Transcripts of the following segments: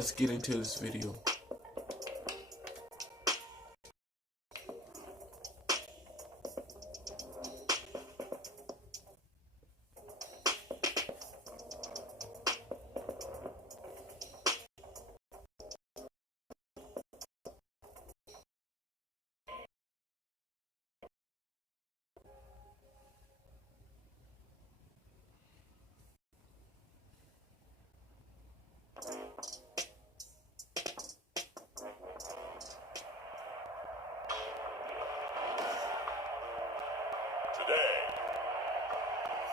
let's get into this video.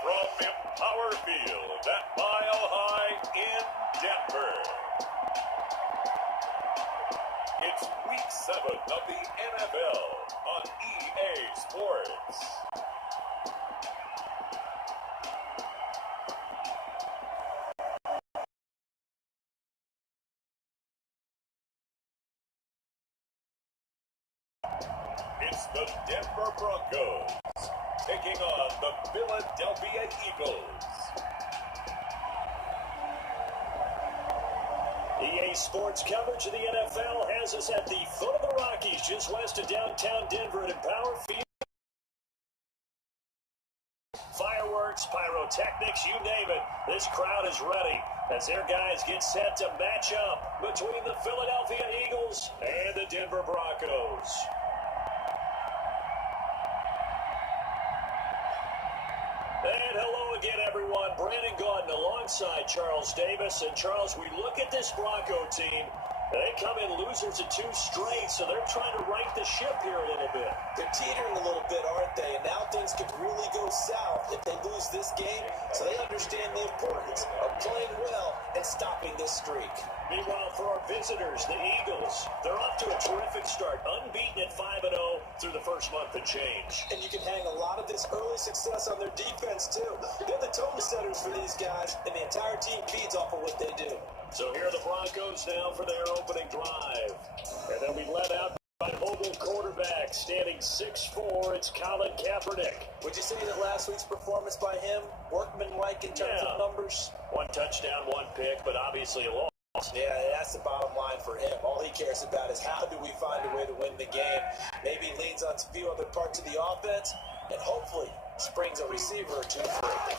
From Empower Field at Mile High in Denver. It's Week 7 of the NFL on EA Sports. It's the Denver Broncos taking on the Philadelphia Eagles. EA Sports coverage of the NFL has us at the foot of the Rockies, just west of downtown Denver at Empower Field. Fireworks, pyrotechnics, you name it. This crowd is ready as their guys get set to match up between the Philadelphia Eagles and the Denver Broncos. And hello again, everyone. Brandon Gaudin alongside Charles Davis. And Charles, we look at this Bronco team. They come in losers of 2 straight, so they're trying to right the ship here a little bit. They're teetering a little bit, aren't they? And now things could really go south if they lose this game. So they understand the importance of playing well and stopping this streak. Meanwhile, for our visitors, the Eagles, they're off to a terrific start, unbeaten at 5-0 through the first month of change. And you can hang a lot of this early success on their defense, too. They're the tone setters for these guys, and the entire team feeds off of what they do. So here are the Broncos now for their opening drive. And they'll be led out by mobile quarterback, standing 6'4", it's Colin Kaepernick. Would you say that last week's performance by him, workmanlike in terms of numbers? 1 touchdown, 1 pick, but obviously a loss. Yeah, that's the bottom line for him. All he cares about is how do we find a way to win the game. Maybe leans on a few other parts of the offense, and hopefully springs a receiver or 2 free.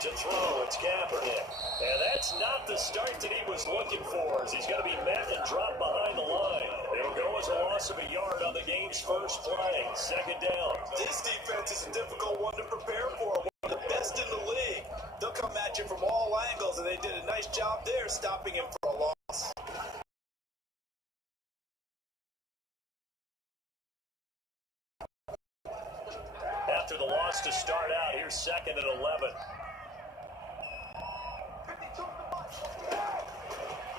To throw, it's Kaepernick. And that's not the start that he was looking for, as he's going to be met and dropped behind the line. It'll go as a loss of a yard on the game's first play. 2nd down. This defense is a difficult one to prepare for. One of the best in the league. They'll come at you from all angles, and they did a nice job there stopping him for a loss. After the loss to start out, here's 2nd and 11.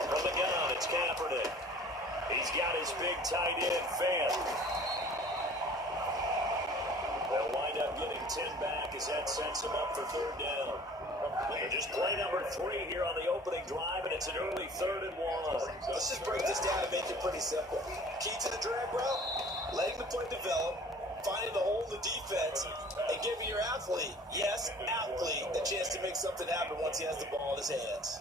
From the gun, it's Kaepernick. He's got his big tight end, Fan. They'll wind up getting 10 back as that sets them up for 3rd down. They're just play number 3 here on the opening drive, and it's an early 3rd and 1. Let's just break this down and make it pretty simple. Key to the drag route, letting the play develop, finding the hole in the defense, and giving your athlete, yes, athlete, a chance to make something happen once he has the ball in his hands.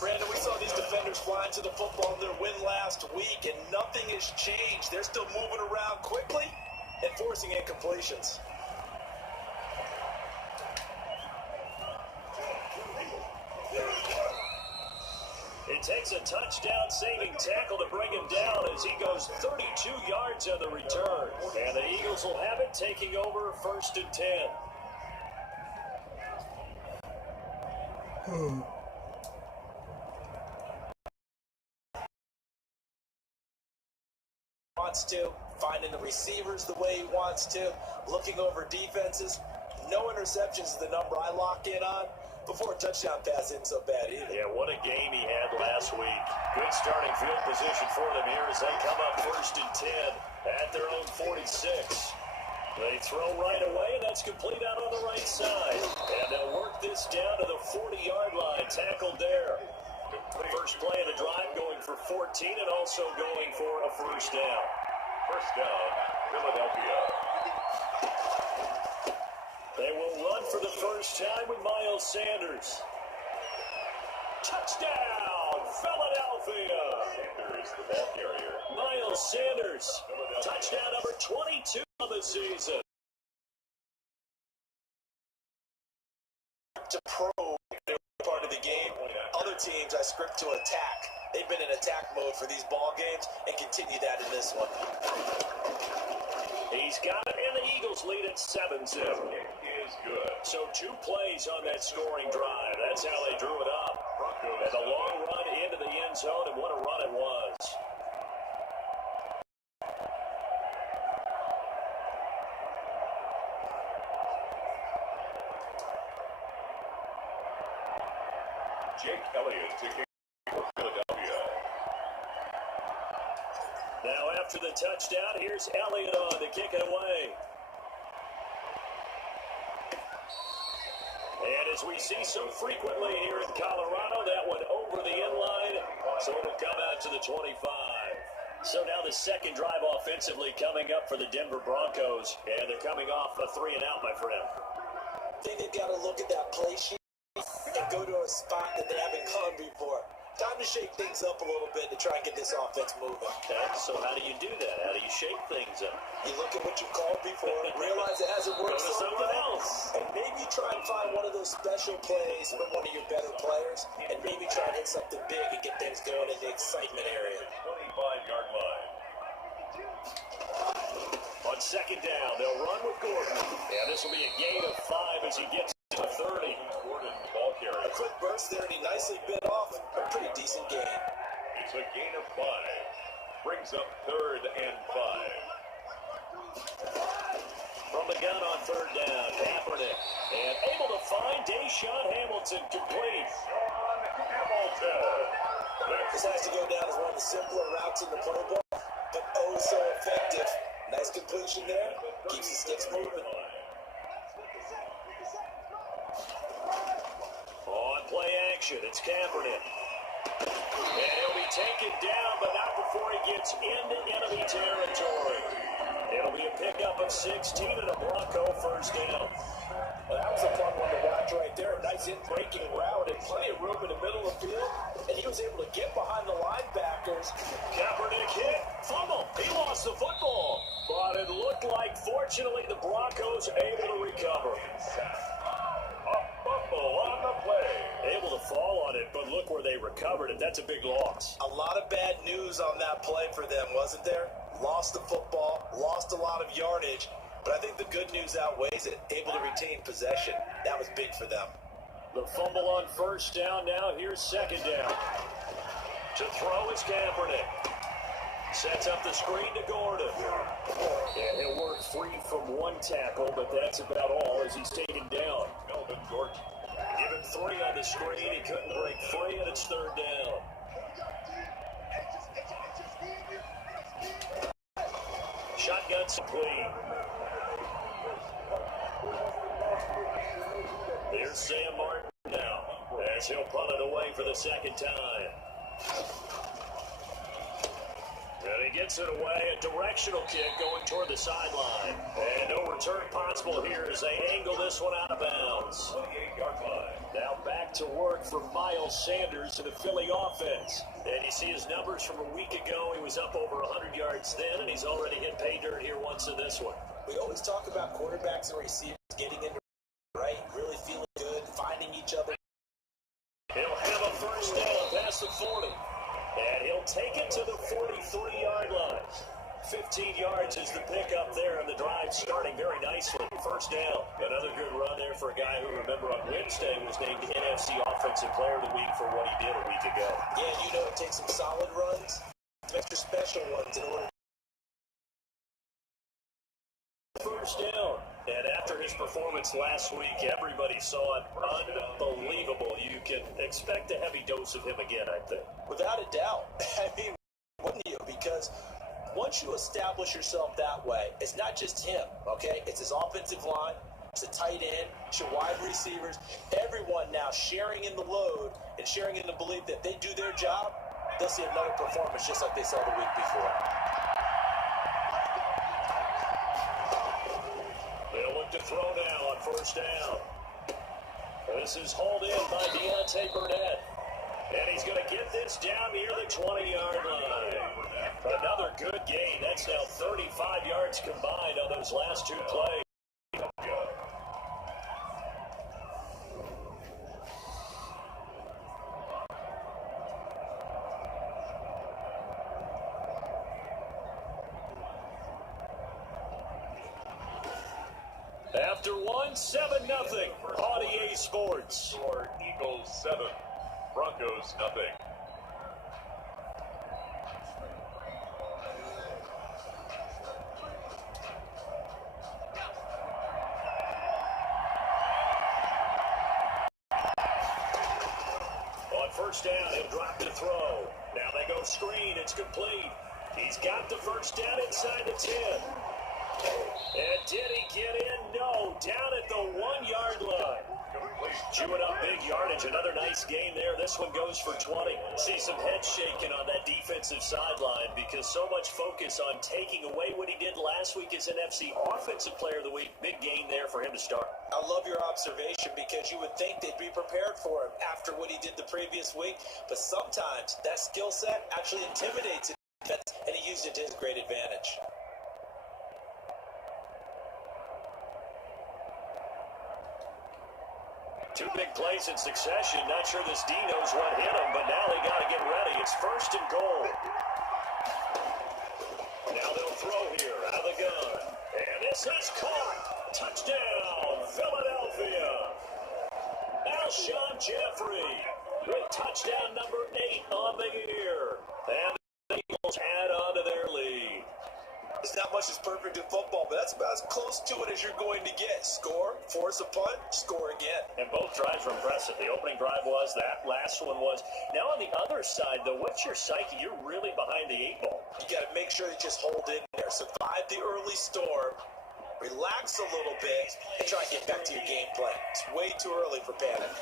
Brandon, we saw these defenders flying to the football in their win last week, and nothing has changed. They're still moving around quickly and forcing incompletions. It takes a touchdown-saving tackle to bring him down as he goes 32 yards on the return. And the Eagles will have it, taking over 1st and 10. Wants to, finding the receivers the way he wants to, looking over defenses. No interceptions is the number I lock in on. Before a touchdown pass isn't so bad either. Yeah, what a game he had last week. Good starting field position for them here as they come up 1st and 10 at their own 46. They throw right away, and that's complete out on the right side. And they'll work this down to the 40-yard line, tackled there. First play of the drive going for 14 and also going for a 1st down. 1st down, Philadelphia. They will run for the first time with Miles Sanders. Touchdown, Philadelphia. Sanders, the ball carrier. Miles Sanders, touchdown number 22 on the season. To probe their part of the game. Other teams I script to attack. They've been in attack mode for these ball games and continue that in this one. He's got it, and the Eagles lead at 7-0. It is good. So 2 plays on that scoring drive. That's how they drew it up. And a long run into the end zone, and what a run it was. Jake Elliott to kick for Philadelphia. Now after the touchdown, here's Elliott on to kick it away. And as we see so frequently here in Colorado, that one over the end line, so it'll come out to the 25. So now the second drive offensively coming up for the Denver Broncos, and they're coming off a 3-and-out, my friend. I think they've got to look at that play sheet and go to a spot that they haven't gone before. Time to shake things up a little bit to try and get this offense moving. Okay, so how do you do that? How do you shake things up? You look at what you called before, realize it hasn't worked Go to so something well, else. and maybe try and find one of those special plays from one of your better players, and maybe try and hit something big and get things going in the excitement area. 25-yard line. On second down, they'll run with Gordon. Yeah, this will be a gain of 5 as he gets to 30. Gordon, the ball A carrier. quick burst there, and he nicely bit off a pretty decent gain. It's a gain of 5. Brings up 3rd and 5. From the gun on third down, Kaepernick. And able to find Deshaun Hamilton complete. Sean Hamilton. This has to go down as one of the simpler routes in the playbook, but oh so effective. Nice completion there. Keeps the sticks moving. On play action, it's Kaepernick. And he'll be taken down, but not before he gets into enemy territory. It'll be a pickup of 16 and a Bronco first down. Well, that was a fun one to watch right there. A nice in-breaking route and plenty of room in the middle of the field. And he was able to get behind the linebackers. Kaepernick hit, fumble. He lost the football. But it looked like, fortunately, the Broncos able to recover. A fumble on the play. Able to fall on it, but look where they recovered it. That's a big loss. A lot of bad news on that play for them, wasn't there? Lost the football, lost a lot of yardage, but I think the good news outweighs it. Able to retain possession. That was big for them. The fumble on first down now. Here's second down. To throw is Kaepernick. Sets up the screen to Gordon. And he'll work free from one tackle, but that's about all as he's taken down. Melvin Gordon. Give him 3 on the screen. He couldn't break free, and it's third down. Shotgun complete. Here's Sam Martin now as he'll punt it away for the second time. And he gets it away, a directional kick going toward the sideline. And no return possible here as they angle this one out of bounds. 28-yard line. Now back to work for Miles Sanders in the Philly offense. And you see his numbers from a week ago. He was up over 100 yards then, and he's already hit pay dirt here once in this one. We always talk about quarterbacks and receivers getting into right, really feeling good, finding each other. He'll have a first down past the 40. And he'll take it to the 43-yard line. 15 yards is the pickup there, and the drive starting very nicely. First down. Another good run there for a guy who, remember, on Wednesday was named NFC Offensive Player of the Week for what he did a week ago. Yeah, you know it takes some solid runs, some extra special ones in order. First down. And after his performance last week, everybody saw it. Unbelievable. You can expect a heavy dose of him again, I think. Without a doubt. I mean, wouldn't you? Because once you establish yourself that way, it's not just him, okay? It's his offensive line, it's a tight end, it's your wide receivers, everyone now sharing in the load and sharing in the belief that they do their job, they'll see another performance just like they saw the week before. They'll look to throw now on first down. This is hauled in by Deontay Burnett. And he's going to get this down near the 20-yard line. Another good gain. That's now 35 yards combined on those last two plays. After one, 7-0 on EA Sports. Score Eagles 7, Broncos nothing. On first down, he'll drop to throw. Now they go screen. It's complete. He's got the first down inside the 10. And did he get in? No. Down at the 1-yard line. Chewing up big yardage. Another nice gain there. This one goes for 20. See some head shaking on that defensive sideline because so much focus on taking away what he did last week as NFC Offensive Player of the Week. Big gain there for him to start. I love your observation because you would think they'd be prepared for him after what he did the previous week. But sometimes that skill set actually intimidates the defense, and he used it to his great advantage. Two big plays in succession. Not sure this D knows what hit him, but now they got to get ready. It's first and goal. Now they'll throw here out of the gun. And this is caught. Touchdown, Philadelphia. Alshon Jeffrey with touchdown number 8 on the year. And the Eagles add on to their lead. It's not much that's perfect in football, but that's about as close to it as you're going to get. Score, force a punt, score again. And both drives were impressive. The opening drive was, that last one was. Now on the other side, though, what's your psyche? You're really behind the 8 ball. You got to make sure you just hold in there. Survive the early storm, relax a little bit, and try and get back to your game plan. It's way too early for panic.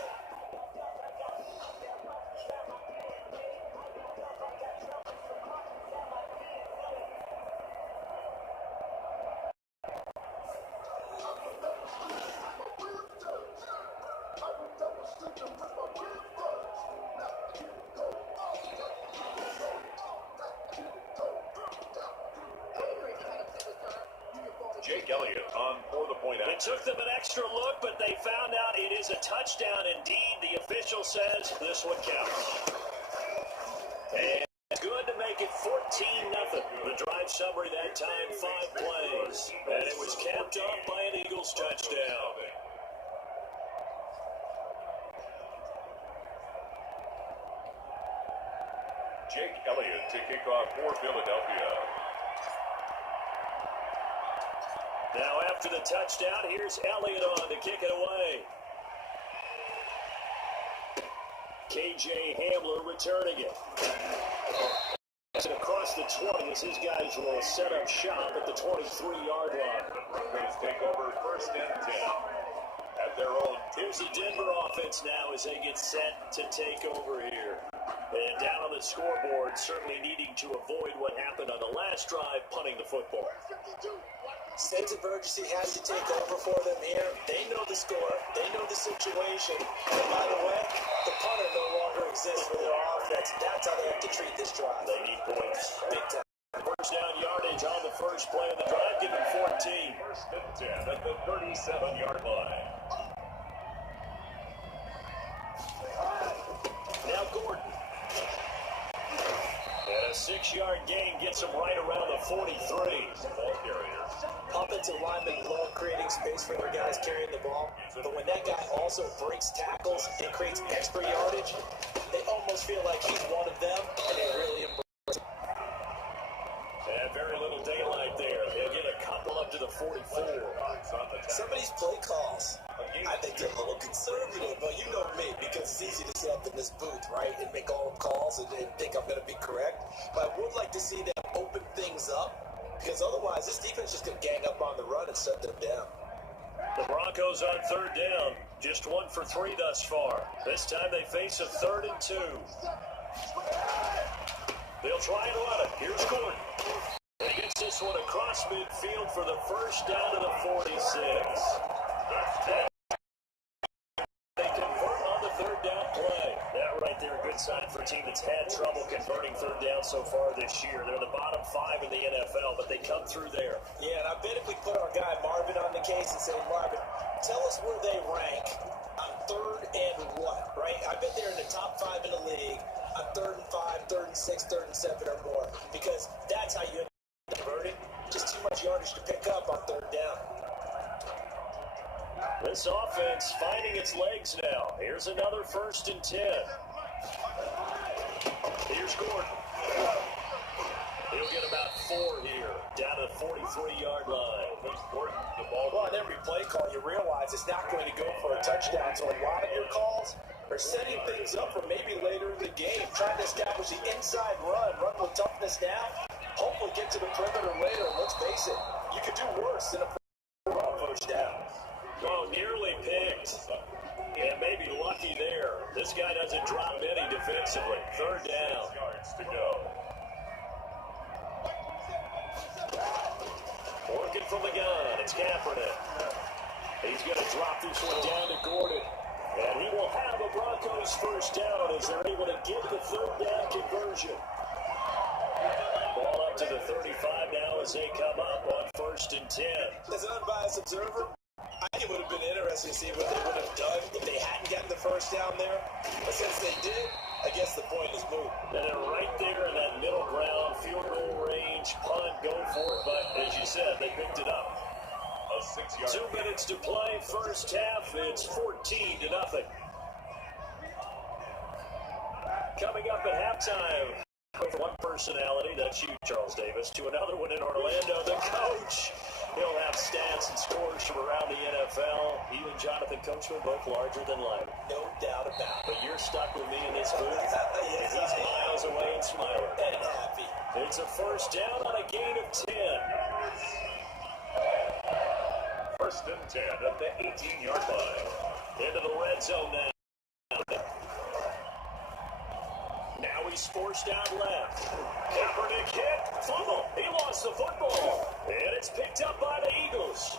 Jake Elliott on for the point out. It took them an extra look, but they found out it is a touchdown. Indeed, the official says this one counts. And good to make it 14-0. The drive summary that time, 5 plays. And it was capped off by an Eagles touchdown. Jake Elliott to kick off for Philadelphia. Now after the touchdown, here's Elliott on to kick it away. KJ Hamler returning it. And across the 20 as his guys will set up shop at the 23-yard line. Broncos take over first and 10 at their own. Here's the Denver offense now as they get set to take over here. And down on the scoreboard, certainly needing to avoid what happened on the last drive, punting the football. Sense of urgency has to take over for them here. They know the score. They know the situation. And by the way, the punter no longer exists for their offense. That's how they have to treat this drive. They need points. Big time. First down yardage on the first play of the drive, giving 14. First and 10 at the 37-yard line. Now Gordon. And a 6-yard gain gets him right around the 43. Ball carriers. Offensive linemen love creating space for their guys carrying the ball, but when that guy also breaks tackles and creates extra yardage, they almost feel like he's one of them, and they really embrace it. And very little daylight there. They'll get a couple up to the 44. Some of these play calls, I think they're a little conservative, but you know me, because it's easy to sit up in this booth, right, and make all the calls and think I'm going to be correct. But I would like to see them open things up, because otherwise this defense is just going to gang up on the run and shut them down. The Broncos on third down. Just 1 for 3 thus far. This time they face a 3rd and 2. They'll try and run it. Here's Gordon. And he gets this one across midfield for the first down to the 46. They convert on the 3rd down play. That right there, good good sign for a team that's had trouble converting third down so far this year. They're the bottom 5 in the NFL, but they come through there. Yeah, and I bet if we put our guy Marvin on the case and say, Marvin, tell us where they rank on third and what, right? I bet they're in the top 5 in the league on third and 5, third and 6, third and 7 or more, because that's how you end up converting. Just too much yardage to pick up on third down. This offense finding its legs now. Here's another 1st and 10. Here's Gordon. He'll get about 4 here, down to the 43-yard line. The ball on every play call, you realize it's not going to go for a touchdown. So a lot of your calls are setting things up for maybe later in the game, trying to establish the inside run with toughness now. Hopefully get to the perimeter later. And let's face it, you could do worse than a first down. Oh, nearly picked. And maybe lucky there. This guy doesn't drop any defensively. Third down. Yards to go. Working from the gun. It's Kaepernick. He's going to drop this one down to Gordon. And he will have a Broncos first down as they're able to get the third down conversion. Ball up to the 35 now as they come up on 1st and 10. As an unbiased observer, I think it would have been interesting to see what they would have done if they hadn't gotten the first down there. But since they did, I guess the point is moot. And they're right there in that middle ground, field goal range, punt, go for it. But as you said, they picked it up. A 6-yard. 2 minutes to play, first half. It's 14-0. Coming up at halftime, from one personality, that's you, Charles Davis, to another one in Orlando, the coach. He'll have stats and scores from around the NFL. You and Jonathan Coachman, both larger than life. No doubt about it. But you're stuck with me in this booth, and he's miles away and smiling. And happy. It's a first down on a gain of 10. 1st and 10 at the 18-yard line. Into the red zone now. Now he's forced out left. Kaepernick hit. Fumble. He lost the football. And it's picked up by the Eagles.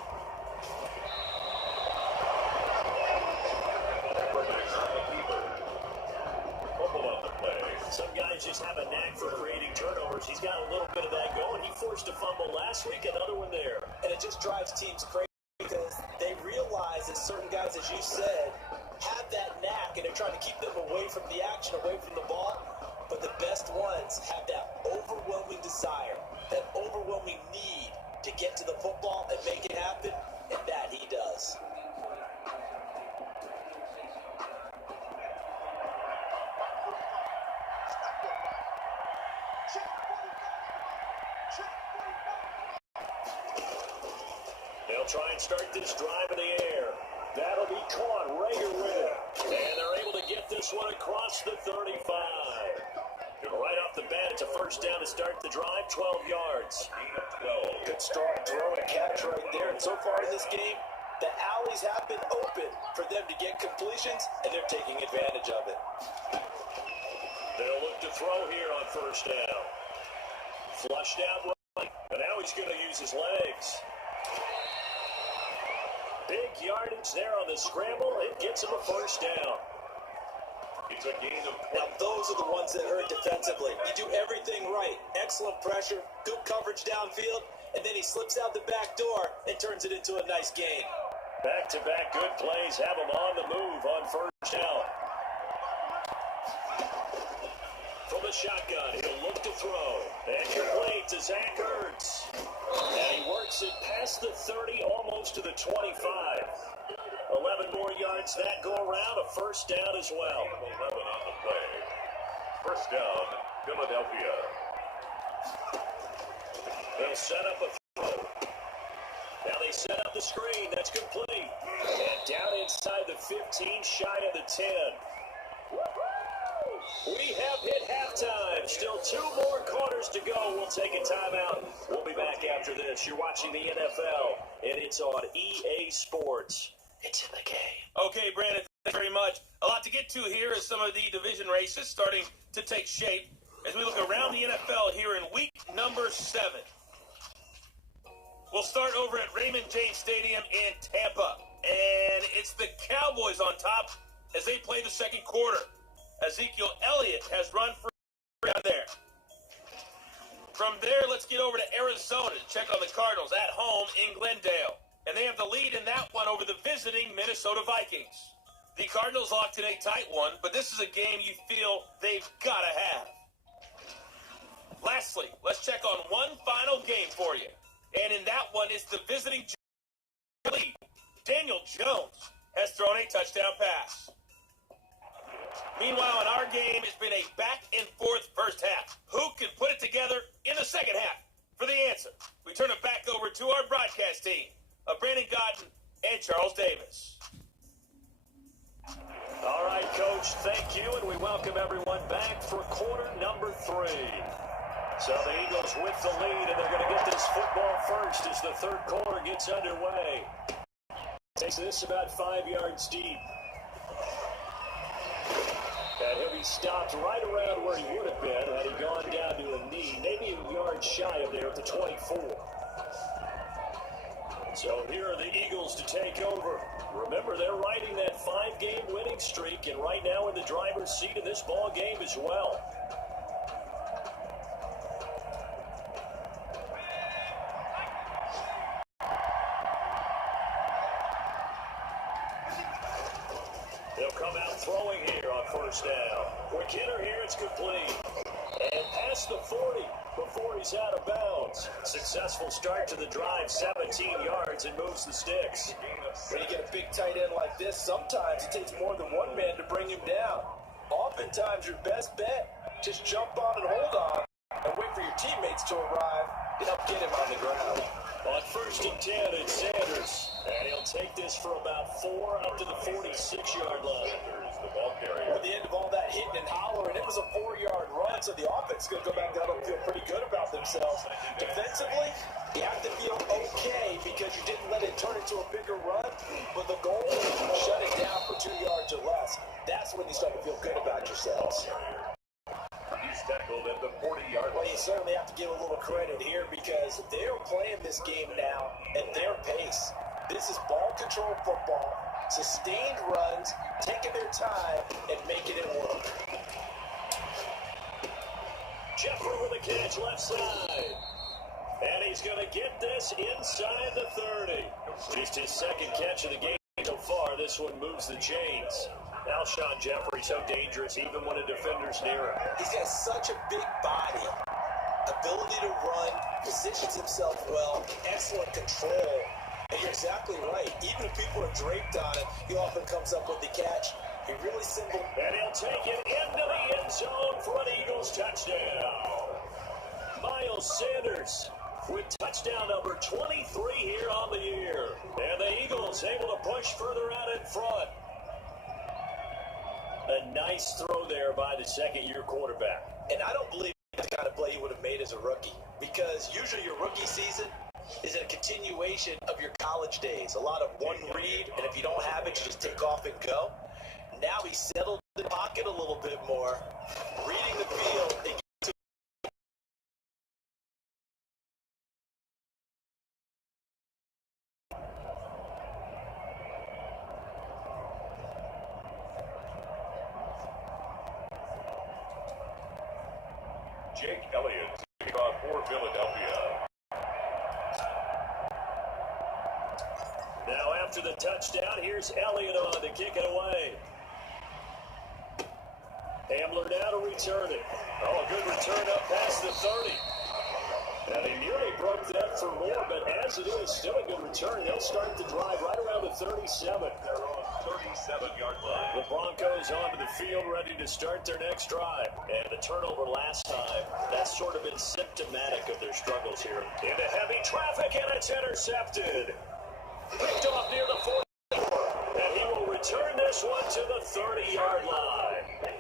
Fumble on the play. Some guys just have a knack for creating turnovers. He's got a little bit of that going. He forced a fumble last week, another one there. And it just drives teams crazy because they realize that certain guys, as you said, have that knack, and they're trying to keep them away from the action, away from the ball. But the best ones have that overwhelming desire, that overwhelming need to get to the football and make it happen, and that he does. They'll try and start this drive in the air. That'll be caught. Rager with it. And they're able to get this one across the 35. Right off the bat, it's a first down to start the drive, 12 yards. Good strong throw and catch right there. And so far in this game, the alleys have been open for them to get completions, and they're taking advantage of it. They'll look to throw here on first down. Flushed out right, and now he's going to use his legs. Big yardage there on the scramble. It gets him a first down. It's a gain of. Now, those are the ones that hurt defensively. You do everything right. Excellent pressure, good coverage downfield, and then he slips out the back door and turns it into a nice gain. Back-to-back good plays have him on the move on first down. From the shotgun, he'll look to throw. And complete to Zach Ertz. And he works it past the 30, almost to the 25. 11 more yards that go around, a first down as well. 11 on the play. First down, Philadelphia. They'll set up a throw. Now they set up the screen. That's complete. And down inside the 15, shy of the 10. We have hit halftime. Still 2 more quarters to go. We'll take a timeout. We'll be back after this. You're watching the NFL, and it's on EA Sports. It's in the game. Okay, Brandon, thank you very much. A lot to get to here as some of the division races starting to take shape as we look around the NFL here in week number 7. We'll start over at Raymond James Stadium in Tampa, and it's the Cowboys on top as they play the second quarter. Ezekiel Elliott has run for down there. From there, let's get over to Arizona to check on the Cardinals at home in Glendale. And they have the lead in that one over the visiting Minnesota Vikings. The Cardinals locked in a tight one, but this is a game you feel they've got to have. Lastly, let's check on one final game for you. And in that one, it's the visiting lead. Daniel Jones has thrown a touchdown pass. Meanwhile, in our game, it's been a back-and-forth first half. Who can put it together in the second half? For the answer, we turn it back over to our broadcast team of Brandon Godden and Charles Davis. All right, Coach, thank you, and we welcome everyone back for quarter number 3. So the Eagles with the lead, and they're going to get this football first as the third quarter gets underway. Takes this about 5 yards deep. And he'll be stopped right around where he would have been had he gone down to a knee, maybe a yard shy of there at the 24. So here are the Eagles to take over. Remember, they're riding that 5-game winning streak, and right now in the driver's seat in this ball game as well. They'll come out throwing here on first down. Quick hitter here, it's complete. And past the 40 before he's out of bounds. Successful start to the drive, 17 yards, and moves the sticks. When you get a big tight end like this, sometimes it takes more than one man to bring him down. Oftentimes, your best bet, just jump on and hold on and wait for your teammates to arrive to help get him on the ground. On first and 10, it's Sanders. And he'll take this for about 4 up to the 46-yard line. At the end of all that hitting and hollering, it was a 4-yard run, so the offense is going to go back down and feel pretty good about themselves. Defensively, you have to feel okay because you didn't let it turn into a bigger run, but the goal is to shut it down for 2 yards or less. That's when you start to feel good about yourselves. He's tackled at the 40-yard Well, line. you certainly have to give a little credit here because they're playing this game now at their pace. This is ball control football, sustained runs, taking their time, and making it work. Jeffrey with a catch left side. And he's going to get this inside the 30. Just his second catch of the game so far. This one moves the chains. Alshon Jeffrey so dangerous even when a defender's near him. He's got such a big body, ability to run, positions himself well, excellent control. And you're exactly right. Even if people are draped on it, he often comes up with the catch. He really simple. And he'll take it into the end zone for an Eagles touchdown. Miles Sanders with touchdown number 23 here on the year. And the Eagles able to push further out in front. A nice throw there by the second-year quarterback. And I don't believe it's the kind of play he would have made as a rookie because usually your rookie season is a continuation of your college days. A lot of one read, and if you don't have it, you just take off and go. Now he's settled in the pocket a little bit more, reading the field. Jake Elliott taking off for Philadelphia. Now after the touchdown, here's Elliott on to kick it away. Hamler now to return it. Oh, a good return up past the 30. And he nearly broke that for more, but as it is, still a good return. They'll start the drive right around the 37. They're on 37-yard line. The Broncos onto the field ready to start their next drive. And the turnover last time, that's sort of been symptomatic of their struggles here. Into heavy traffic, and it's intercepted. Picked off near the 44. And he will return this one to the 30-yard line.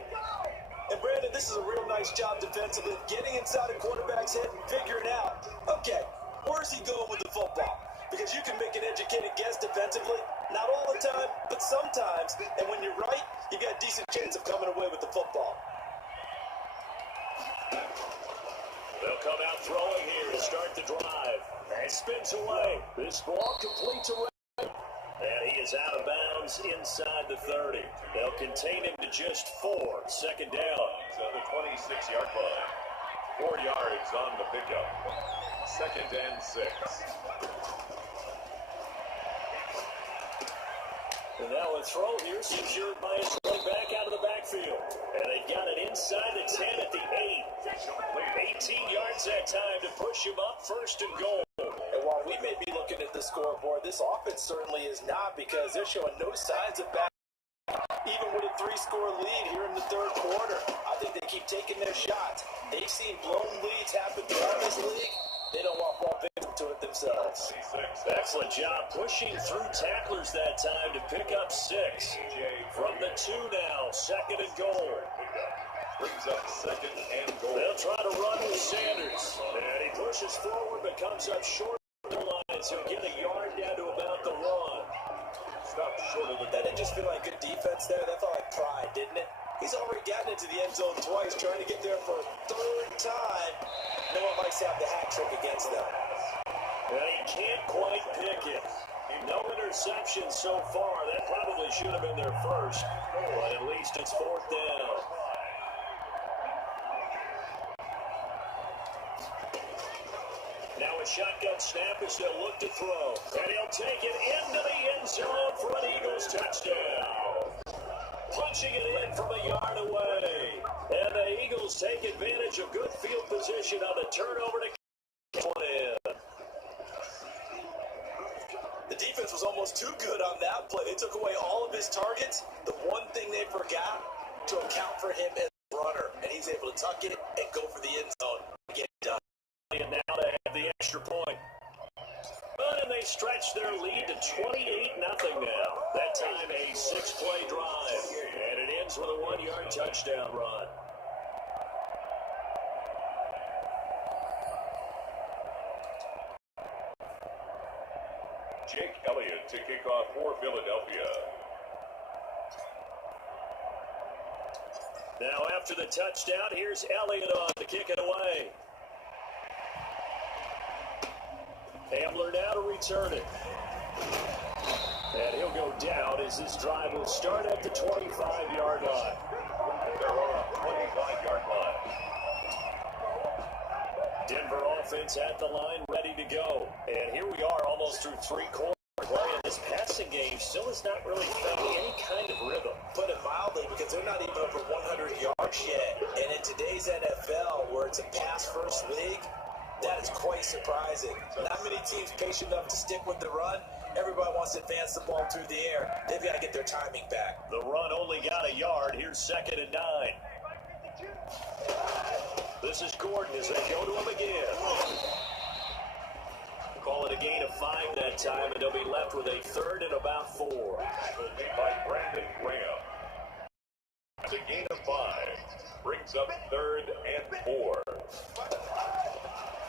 And Brandon, this is a real nice job defensively, getting inside a quarterback's head and figuring out, okay, where's he going with the football? Because you can make an educated guess defensively, not all the time, but sometimes. And when you're right, you got a decent chance of coming away with the football. They'll come out throwing here to start the drive. And spins away. This ball complete to Ray. And he is is out of bounds inside the 30. They'll contain him to just 4. Second down. So the 26-yard line. 4 yards on the pickup. Second and 6. And now a throw here secured by his running back out of the backfield. And they got it inside the 10 at the 8. 18 yards that time to push him up, first and goal. And while we may be looking at the scoreboard, this offense certainly is not, because they're showing no signs of back. Even with a 3-score lead here in the third quarter, I think they keep taking their shots. They've seen blown leads happen throughout this league. They don't want fall victim to it themselves. Excellent job pushing through tacklers that time to pick up 6. From the 2 now, second and goal. Brings up second and goal. They'll try to run with Sanders. And he pushes forward but comes up short of the line, so he'll get a yard down to about the run. Stop short of the That didn't just feel like good defense there. That felt like pride, didn't it? He's already gotten into the end zone twice, trying to get there for a third time. No one likes to have the hat trick against them. And he can't quite pick it. No interception so far. That probably should have been their first, but at least it's fourth down. Now a shotgun snap as they'll look to throw. And he'll take it into the end zone for an Eagles touchdown. Punching it in from a yard away. And the Eagles take advantage of good field position on the turnover to get one in. The defense was almost too good on that play. They took away all of his targets. The one thing they forgot to account for him as a runner. And he's able to tuck it and go for the end zone and get it done. And now they have the extra point. And they stretch their lead to 28-0 now. That time a 6-play drive. And it ends with a 1-yard touchdown run. Jake Elliott to kick off for Philadelphia. Now after the touchdown, here's Elliott on to kick it away. Hamler now to return it. And he'll go down as this drive will start at the 25-yard line. They're on a 25-yard line. Denver offense at the line, ready to go. And here we are almost through 3 quarters. And this passing game still has not really found any kind of rhythm. Put it mildly, because they're not even over 100 yards yet. And in today's NFL, where it's a pass-first league, that is quite surprising. Not many teams patient enough to stick with the run. Everybody wants to advance the ball through the air. They've got to get their timing back. The run only got a yard. Here's second and 9. This is Gordon as they go to him again. Call it a gain of 5 that time, and they'll be left with a third and about 4. By Brandon Graham. The gain of 5 brings up third and 4.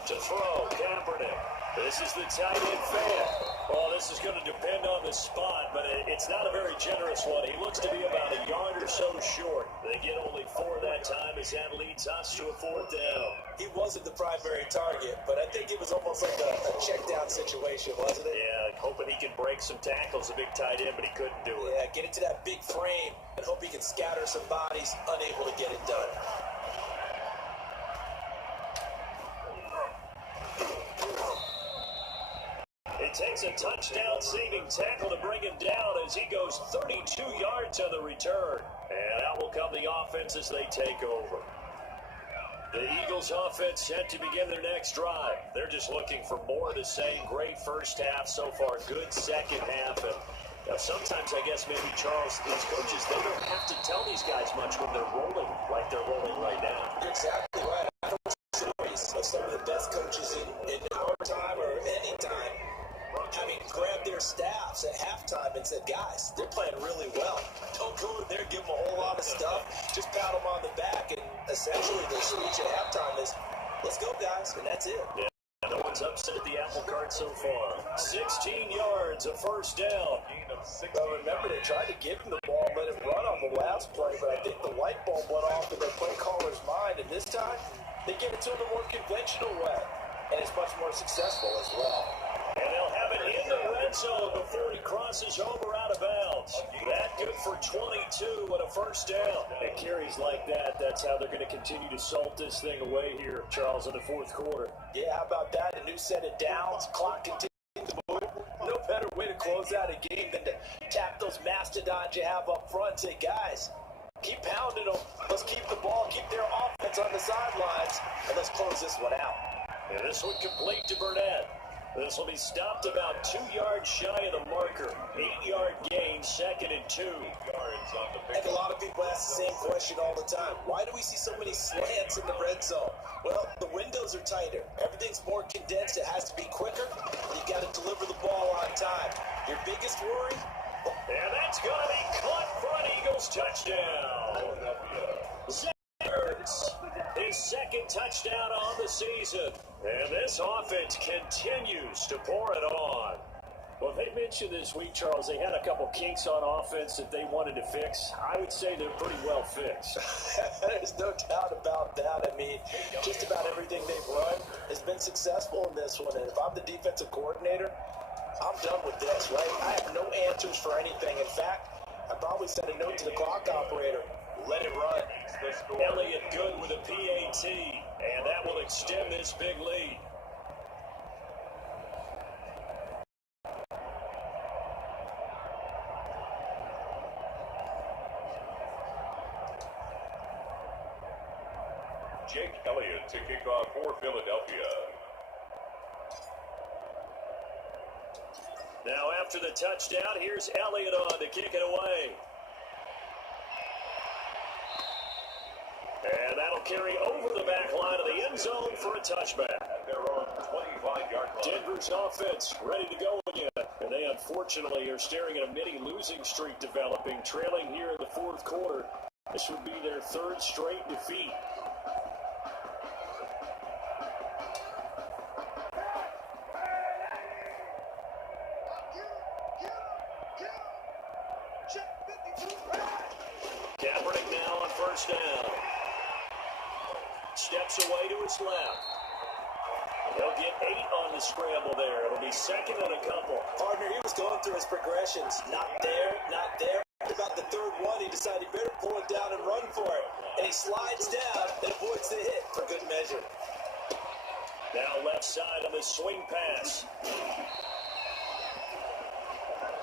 To throw, Kaepernick. This is the tight end fan. Well, this is going to depend on the spot, but it's not a very generous one. He looks to be about a yard or so short. They get only 4 that time as that leads us to a 4th down. He wasn't the primary target, but I think it was almost like a check-down situation, wasn't it? Yeah, hoping he can break some tackles, a big tight end, but he couldn't do it. Yeah, get into that big frame and hope he can scatter some bodies, unable to get it done. It takes a touchdown-saving tackle to bring him down as he goes 32 yards on the return. And out will come the offense as they take over. The Eagles offense set to begin their next drive. They're just looking for more of the same. Great first half so far, good second half. And sometimes I guess maybe, Charles, these coaches, they don't have to tell these guys much when they're rolling like they're rolling right now. You're exactly right. I've heard stories of some of the best coaches in our time or any time having grabbed their staffs at halftime and said, guys, they're playing really well. Don't go in there, give them a whole lot of stuff. Just pat them on the back. And essentially the speech at halftime is, let's go, guys. And that's it. Yeah, no one's upset at the apple cart so far. 16 yards, a first down. Well, remember, they tried to give him the ball and let him run on the last play, but I think the light bulb went off in their play caller's mind. And this time, they give it to him the more conventional way. And it's much more successful as well. And they'll have it in the red zone before he crosses over out of yards. That good for 22 and a first down. And carries like that, that's how they're going to continue to salt this thing away here, Charles, in the fourth quarter. Yeah, how about that? A new set of downs. Clock continues to move. No better way to close out a game than to tap those mastodons you have up front and say, guys, keep pounding them. Let's keep the ball, keep their offense on the sidelines, and let's close this one out. And this one complete to Burnett. This will be stopped about 2 yards shy of the marker. 8-yard gain, 2nd and 2. I think a lot of people ask the same question all the time. Why do we see so many slants in the red zone? Well, the windows are tighter. Everything's more condensed. It has to be quicker. And you got to deliver the ball on time. Your biggest worry? And that's going to be caught for an Eagles touchdown. Zers, his 2nd touchdown on the season. And this offense continues to pour it on. Well, they mentioned this week, Charles, they had a couple kinks on offense that they wanted to fix. I would say they're pretty well fixed. There's no doubt about that. I mean, just about everything they've run has been successful in this one. And if I'm the defensive coordinator, I'm done with this, right? I have no answers for anything. In fact, I probably sent a note to the clock operator. Let it run. Elliott good with a PAT, and that will extend this big lead. Jake Elliott to kick off for Philadelphia. Now after the touchdown, here's Elliott on to kick it away. And that'll carry over the back line of the end zone for a touchback. At their own 25-yard line. Denver's offense ready to go again. And they unfortunately are staring at a mini losing streak developing, trailing here in the fourth quarter. This would be their 3rd straight defeat. Kaepernick now on first down. Steps away to his left. He'll get 8 on the scramble there. It'll be 2nd and a couple. Partner, he was going through his progressions. Not there, not there. About the 3rd one, he decided he better pull it down and run for it. And he slides down and avoids the hit for good measure. Now left side on the swing pass.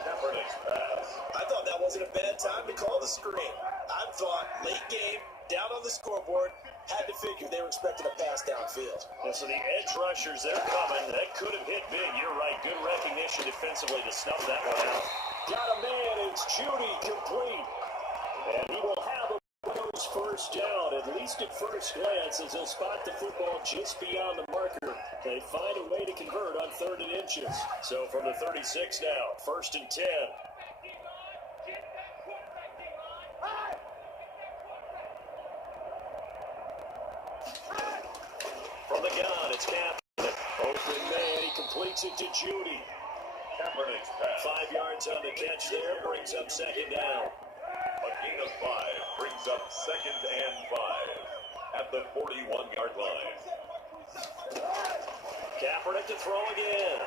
Kaepernick's pass. I thought that wasn't a bad time to call the screen. I thought late game, down on the scoreboard, had to figure they were expecting a pass downfield. And so the edge rushers, they're coming. That could have hit big. You're right. Good recognition defensively to snuff that one out. Got a man. It's Judy complete. And he will have a Broncos first down, at least at first glance, as they'll spot the football just beyond the marker. They find a way to convert on 3rd and inches. So from the 36 now, 1st and 10. From the gun, it's Kaepernick. Open man, he completes it to Judy. Kaepernick's pass. 5 yards on the catch there, brings up 2nd down. A gain of 5 brings up 2nd and 5 at the 41-yard line. Kaepernick to throw again.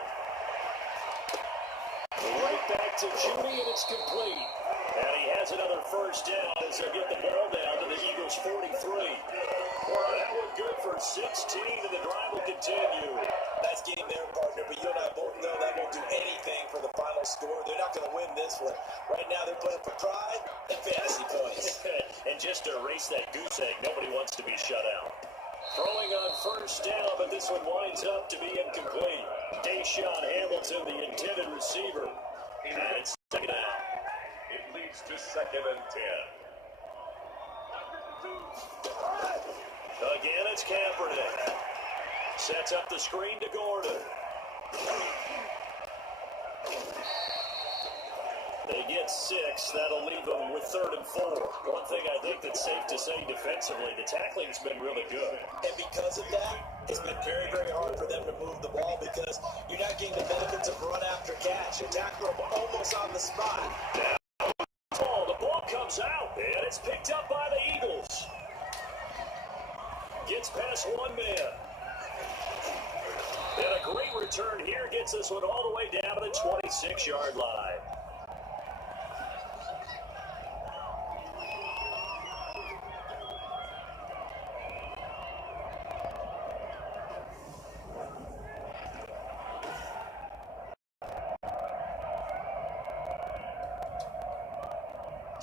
Right back to Judy, and it's complete. And he has another first down as they get the ball down to the Eagles' 43. Well, that one good for 16, and the drive will continue. Nice game there, partner, but you and I both know that won't do anything for the final score. They're not going to win this one. Right now, they're playing for pride and fantasy points. And just to erase that goose egg, nobody wants to be shut out. Throwing on first down, but this one winds up to be incomplete. Deshaun Hamilton, the intended receiver. And it's 2nd down. It leads to 2nd and 10. Again, it's Kaepernick. Sets up the screen to Gordon. They get 6. That'll leave them with 3rd and 4. One thing I think that's safe to say defensively, the tackling's been really good. And because of that, it's been very, very hard for them to move the ball because you're not getting the benefits of run after catch. You tackle them almost on the spot. Now, the ball comes out, and it's picked up by the Eagles. Gets past one man. And a great return here gets this one all the way down to the 26-yard line.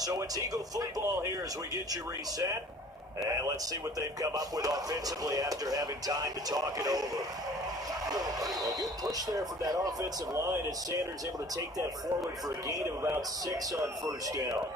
So it's Eagle football here as we get you reset. And let's see what they've come up with offensively after having time to talk it over. A good push there from that offensive line as Sanders able to take that forward for a gain of about 6 on first down.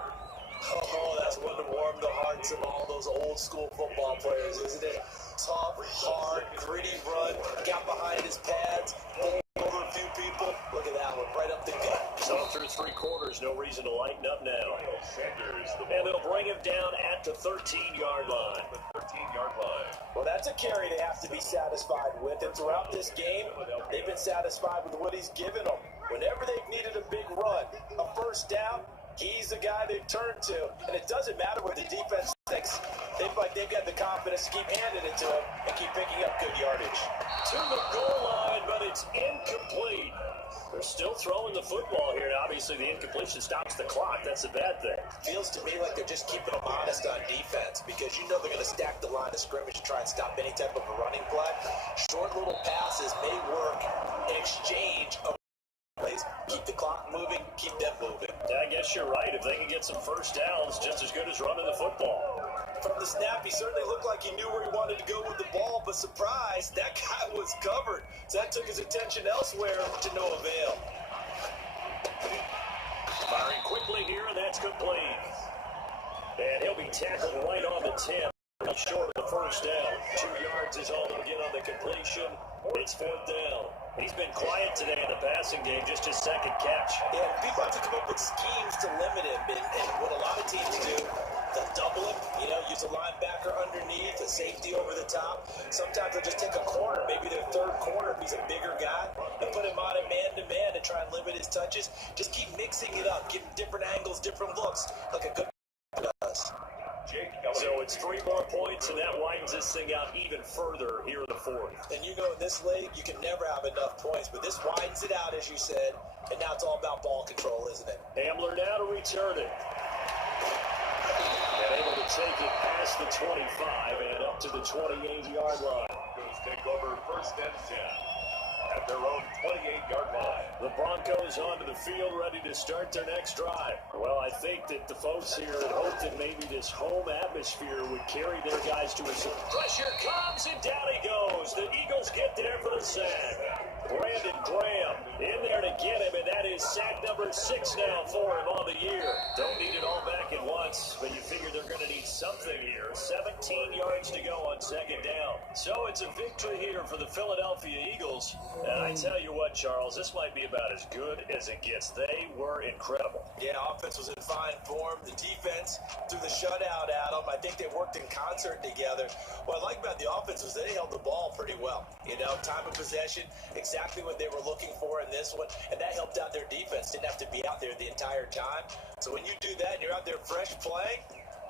Oh, that's one to warm the hearts of all those old school football players, isn't it? Tough, hard, gritty run, got behind his pads, pulled over a few people. Look at that one, right up the gut. So through 3 quarters, no reason to lighten up now. Sanders, And they'll bring him down at the 13-yard line. the 13-yard line. Well, that's a carry they have to be satisfied with. And throughout this game, they've been satisfied with what he's given them. Whenever they've needed a big run, a first down, he's the guy they've turned to. And it doesn't matter what the defense thinks. They've got the confidence to keep handing it to him and keep picking up good yardage. To the goal line, but it's incomplete. They're still throwing the football here. Obviously, the incompletion stops the clock. That's a bad thing. Feels to me like they're just keeping them honest on defense because you know they're going to stack the line of scrimmage to try and stop any type of a running play. Short little passes may work in exchange of plays. Keep the clock moving, keep them moving. Yeah, I guess you're right. If they can get some first downs, just as good as running the football. From the snap, he certainly looked like he knew where he wanted to go with the ball, but surprise, that guy was covered. So that took his attention elsewhere to no avail. Firing quickly here, and that's complete. And he'll be tackled right on the tip. Short of the first down. 2 yards is all he'll get on the completion. It's 4th down. He's been quiet today in the passing game, just his second catch. Yeah, people have to come up with schemes to limit him, and what a lot of teams do, they'll double him, use a linebacker underneath, a safety over the top. Sometimes they'll just take a corner, maybe their third corner if he's a bigger guy, and put him on a man-to-man and try and limit his touches. Just keep mixing it up, give him different angles, different looks, like a good does. So it's 3 more points, and that widens this thing out even further here in the 4th. And in this league, you can never have enough points, but this widens it out, as you said, and now it's all about ball control, isn't it? Hamler now to return it. And able to take it past the 25 and up to the 28-yard line. Broncos take over 1st and 10 at their own 28-yard line. The Broncos onto the field, ready to start their next drive. Well, I think that the folks here had hoped that maybe this home atmosphere would carry their guys to a... Pressure comes, and down he goes. The Eagles get there for the sack. Brandon Graham in there to get him, and that is sack number 6 now for him on the year. Don't need it all back at once, but you figure they're going to need something here. 17 yards to go on 2nd down. So it's a victory here for the Philadelphia Eagles. And I tell you what, Charles, this might be about as good as it gets. They were incredible. Yeah, offense was in fine form. The defense threw the shutout at them. I think they worked in concert together. What I like about the offense was they held the ball pretty well. Time of possession, exactly what they were looking for in this one, and that helped out their defense. Didn't have to be out there the entire time. So when you do that and you're out there fresh playing,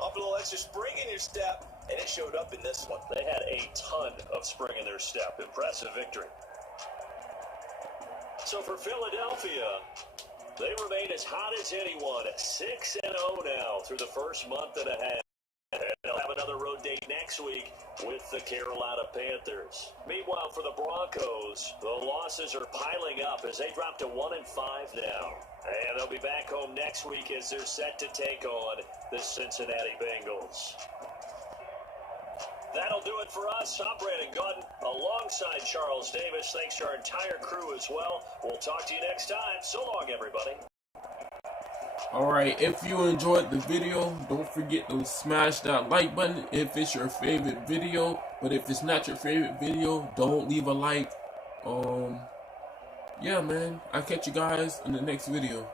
up a little extra spring in your step, and it showed up in this one. They had a ton of spring in their step. Impressive victory. So for Philadelphia, they remain as hot as anyone at 6-0 now through the first month and a half. And they'll have another road date next week with the Carolina Panthers. Meanwhile, for the Broncos, the losses are piling up as they drop to 1-5 now. And they'll be back home next week as they're set to take on the Cincinnati Bengals. That'll do it for us. I'm Brandon Gordon alongside Charles Davis. Thanks to our entire crew as well. We'll talk to you next time. So long, everybody. Alright, if you enjoyed the video, don't forget to smash that like button if it's your favorite video. But if it's not your favorite video, don't leave a like. Yeah, man. I'll catch you guys in the next video.